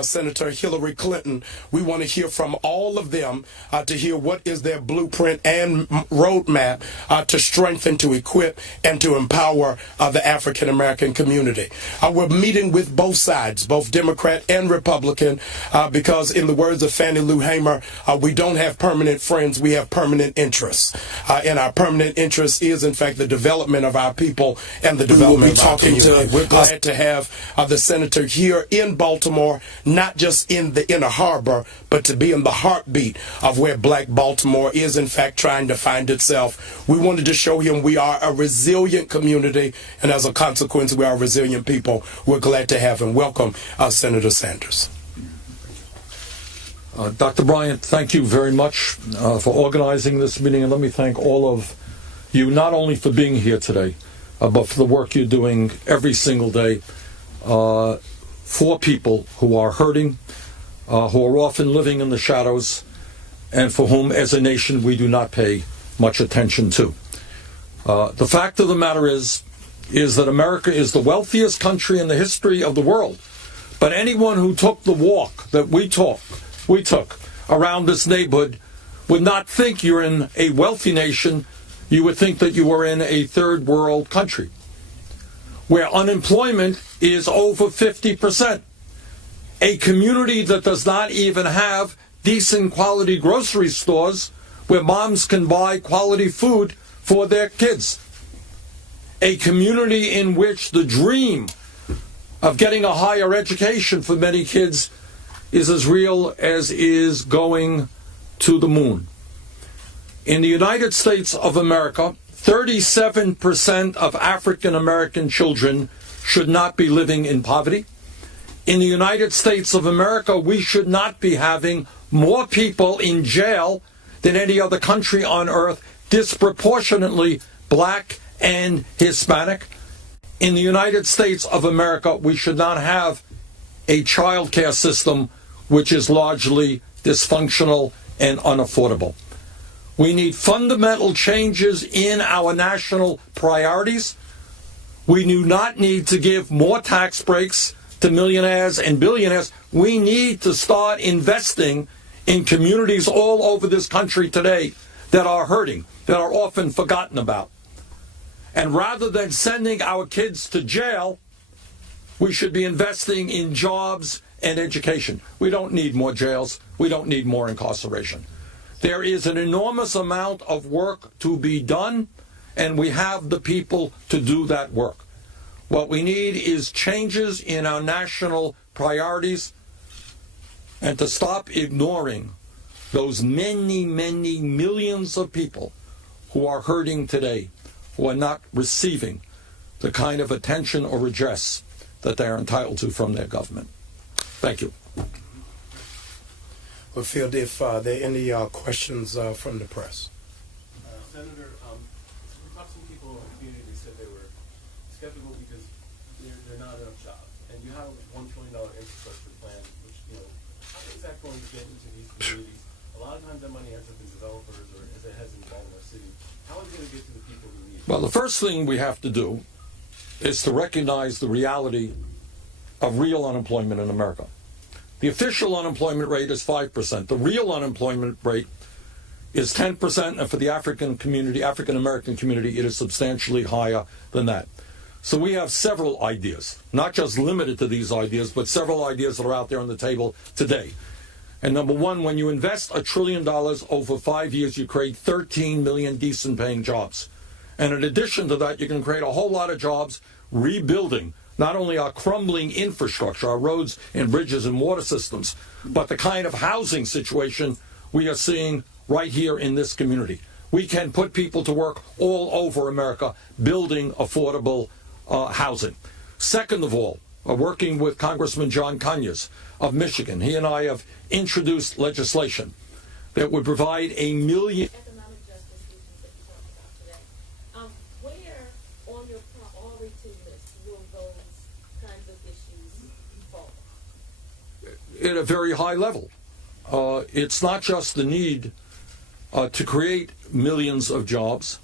Senator Hillary Clinton. We want to hear from all of them to hear what is their blueprint and roadmap to strengthen, to equip, and to empower the African American community. We're meeting with both sides, both Democrat and Republican, because in the words of Fannie Lou Hamer, we don't have permanent friends, we have permanent interests. And our permanent interest is, in fact, the development of our people and the development of our community. We're glad to have the senator here in Baltimore, not just in the inner harbor, but to be in the heartbeat of where Black Baltimore is, in fact, trying to find itself. We wanted to show him we are a resilient community, and as a consequence, we are resilient people. We're glad to have him. Welcome, Senator Sanders. Dr. Bryant, thank you very much for organizing this meeting, and let me thank all of you, not only for being here today, but for the work you're doing every single day for people who are hurting, who are often living in the shadows, and for whom, as a nation, we do not pay much attention to. The fact of the matter is that America is the wealthiest country in the history of the world. But anyone who took the walk that we took around this neighborhood would not think you're in a wealthy nation. You would think that you were in a third world country, where unemployment is over 50%. A community that does not even have decent quality grocery stores where moms can buy quality food for their kids. A community in which the dream of getting a higher education for many kids is as real as is going to the moon. In the United States of America, 37% of African American children should not be living in poverty. In the United States of America, we should not be having more people in jail than any other country on earth, disproportionately Black and Hispanic. In the United States of America, we should not have a child care system which is largely dysfunctional and unaffordable. We need fundamental changes in our national priorities. We do not need to give more tax breaks to millionaires and billionaires. We need to start investing in communities all over this country today that are hurting, that are often forgotten about. And rather than sending our kids to jail, we should be investing in jobs and education. We don't need more jails. We don't need more incarceration. There is an enormous amount of work to be done, and we have the people to do that work. What we need is changes in our national priorities and to stop ignoring those many, many millions of people who are hurting today, who are not receiving the kind of attention or redress that they are entitled to from their government. Thank you. Well, Field, if there are any questions from the press. Senator, we talked to some people in the community that said they were skeptical because there are not enough jobs. And you have a $1 trillion infrastructure plan, which, how is that going to get into these communities? A lot of times that money ends up in developers, or as it has in Baltimore City. How is it going to get to the people who need it? Well, the first thing we have to do is to recognize the reality of real unemployment in America. The official unemployment rate is 5%. The real unemployment rate is 10%, and for the African American community, it is substantially higher than that. So we have several ideas, not just limited to these ideas, but several ideas that are out there on the table today. And number one, when you invest $1 trillion over 5 years, you create 13 million decent paying jobs. And in addition to that, you can create a whole lot of jobs rebuilding not only our crumbling infrastructure, our roads and bridges and water systems, but the kind of housing situation we are seeing right here in this community. We can put people to work all over America building affordable housing. Second of all, working with Congressman John Conyers of Michigan, he and I have introduced legislation that would provide 1 million economic justice issues that you talked about today. Where on your priority list will those kinds of issues fall? at a very high level. It's not just the need to create millions of jobs.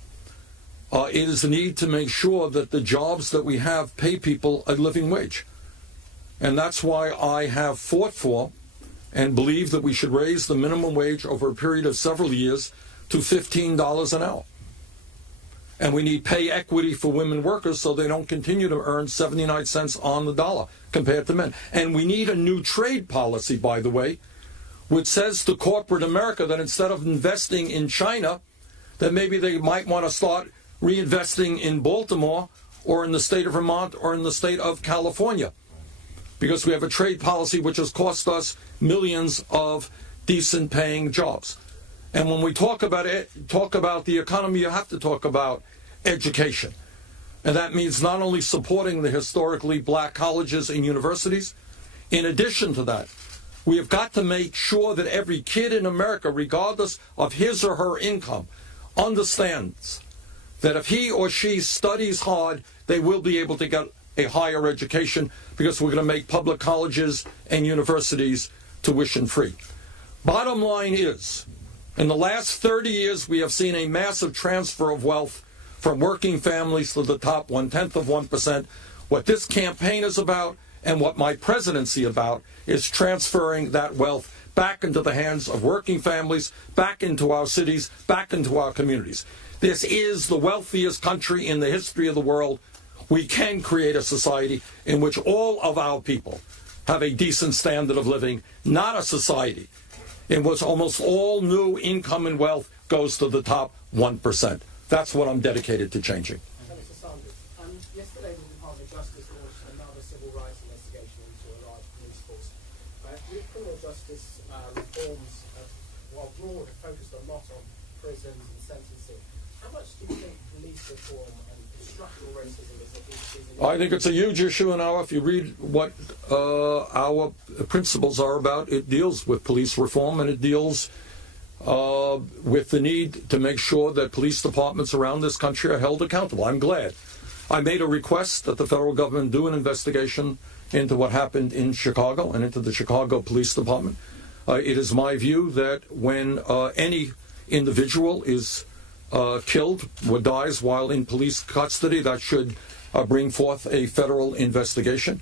It is the need to make sure that the jobs that we have pay people a living wage. And that's why I have fought for and believe that we should raise the minimum wage over a period of several years to $15 an hour. And we need pay equity for women workers so they don't continue to earn 79 cents on the dollar compared to men. And we need a new trade policy, by the way, which says to corporate America that instead of investing in China, that maybe they might want to start reinvesting in Baltimore or in the state of Vermont or in the state of California. Because we have a trade policy which has cost us millions of decent paying jobs. And when we talk about the economy, you have to talk about education. And that means not only supporting the historically black colleges and universities, in addition to that, we have got to make sure that every kid in America, regardless of his or her income, understands that if he or she studies hard, they will be able to get a higher education, because we're going to make public colleges and universities tuition free. Bottom line is, in the last 30 years, we have seen a massive transfer of wealth from working families to the top 0.1%. What this campaign is about, and what my presidency about, is transferring that wealth back into the hands of working families, back into our cities, back into our communities. This is the wealthiest country in the history of the world. We can create a society in which all of our people have a decent standard of living, not a society in which almost all new income and wealth goes to the top 1%. That's what I'm dedicated to changing. Mr. Sanders, yesterday the Department of Justice launched another civil rights investigation into a large police force. With criminal justice reforms, while broad, have focused a lot on prisons and sentencing. How much do you think police reform and structural racism is a issue? I think it's a huge issue, and now if you read what our principles are about, it deals with police reform, and it deals with the need to make sure that police departments around this country are held accountable. I'm glad. I made a request that the federal government do an investigation into what happened in Chicago and into the Chicago Police Department. It is my view that when any individual is killed or dies while in police custody, that should bring forth a federal investigation.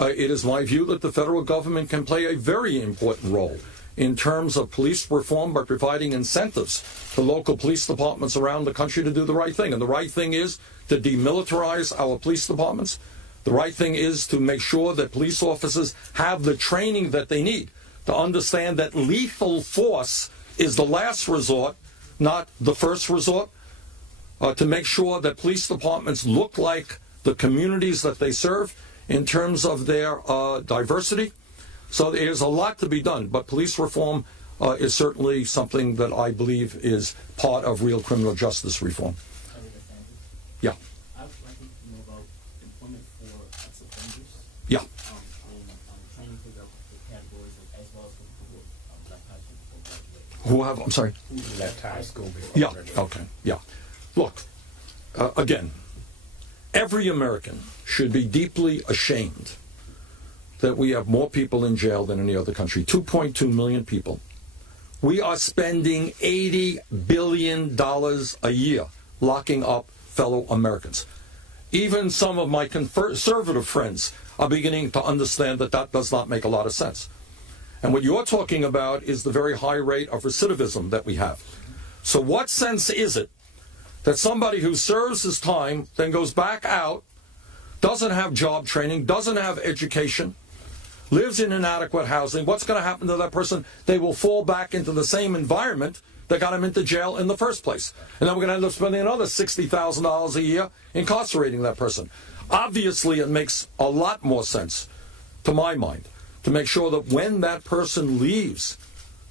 It is my view that the federal government can play a very important role in terms of police reform by providing incentives to local police departments around the country to do the right thing. And the right thing is to demilitarize our police departments. The right thing is to make sure that police officers have the training that they need to understand that lethal force is the last resort, not the first resort, to make sure that police departments look like the communities that they serve in terms of their diversity. So there's a lot to be done, but police reform is certainly something that I believe is part of real criminal justice reform. Yeah. I would like to know about employment for ex-offenders. Yeah. And training for the categories as well as for people who left high school before graduating. Who have, I'm sorry? Who left high school before? Yeah, graduating. okay, yeah. Look, again, every American should be deeply ashamed that we have more people in jail than any other country. 2.2 million people. We are spending $80 billion a year locking up fellow Americans. Even some of my conservative friends are beginning to understand that that does not make a lot of sense. And what you're talking about is the very high rate of recidivism that we have. So what sense is it that somebody who serves his time, then goes back out, doesn't have job training, doesn't have education, lives in inadequate housing, what's going to happen to that person? They will fall back into the same environment that got him into jail in the first place. And then we're going to end up spending another $60,000 a year incarcerating that person. Obviously, it makes a lot more sense, to my mind, to make sure that when that person leaves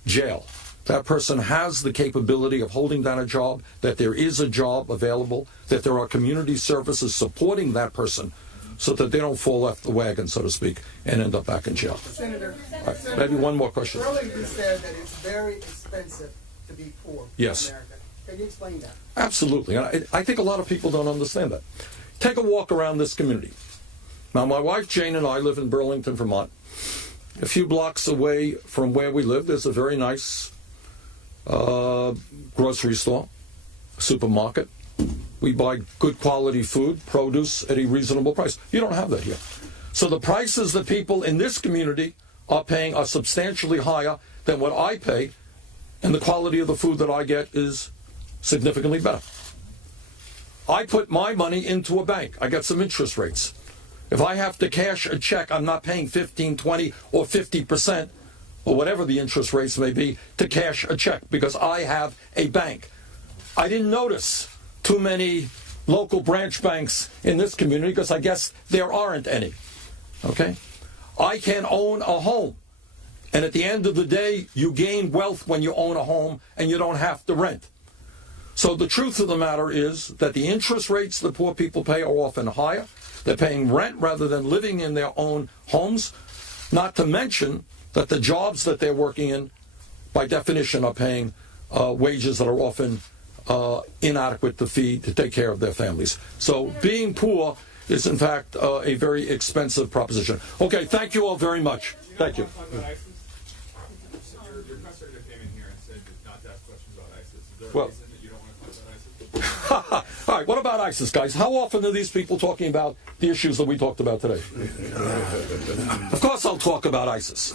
jail, that person has the capability of holding down a job, that there is a job available, that there are community services supporting that person, so that they don't fall off the wagon, so to speak, and end up back in jail. Senator, Maybe one more question. earlier you said that it's very expensive to be poor Yes. in America. Can you explain that? Absolutely. And I think a lot of people don't understand that. Take a walk around this community. Now, my wife Jane and I live in Burlington, Vermont. A few blocks away from where we live, there's a very nice grocery store, supermarket. We buy good quality food, produce at a reasonable price. You don't have that here. So the prices that people in this community are paying are substantially higher than what I pay, and the quality of the food that I get is significantly better. I put my money into a bank. I get some interest rates. If I have to cash a check, I'm not paying 15, 20, or 50%, or whatever the interest rates may be, to cash a check because I have a bank. I didn't notice too many local branch banks in this community because I guess there aren't any. Okay? I can own a home. And at the end of the day, you gain wealth when you own a home and you don't have to rent. So the truth of the matter is that the interest rates that poor people pay are often higher. They're paying rent rather than living in their own homes. Not to mention that the jobs that they're working in, by definition, are paying wages that are often inadequate to take care of their families. So being poor is, in fact, a very expensive proposition. Okay, thank you all very much. Thank you. Your press secretary came in here and said not to ask questions about ISIS. Is there a Well, reason that you don't want to talk about ISIS? all right, what about ISIS, guys? How often are these people talking about the issues that we talked about today? Of course I'll talk about ISIS.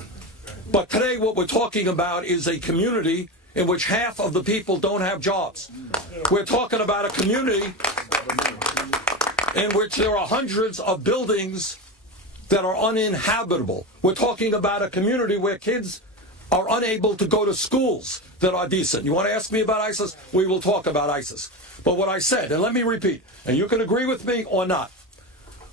But today what we're talking about is a community in which half of the people don't have jobs. We're talking about a community in which there are hundreds of buildings that are uninhabitable. We're talking about a community where kids are unable to go to schools that are decent. You want to ask me about ISIS? We will talk about ISIS. But what I said, and let me repeat, and you can agree with me or not,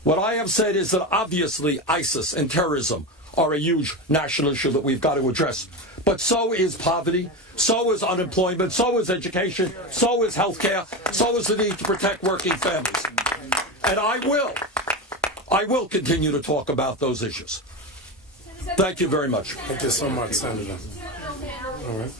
what I have said is that obviously ISIS and terrorism are a huge national issue that we've got to address. But so is poverty, so is unemployment, so is education, so is healthcare, so is the need to protect working families. And I will continue to talk about those issues. Thank you very much. Thank you so much, Senator. All right.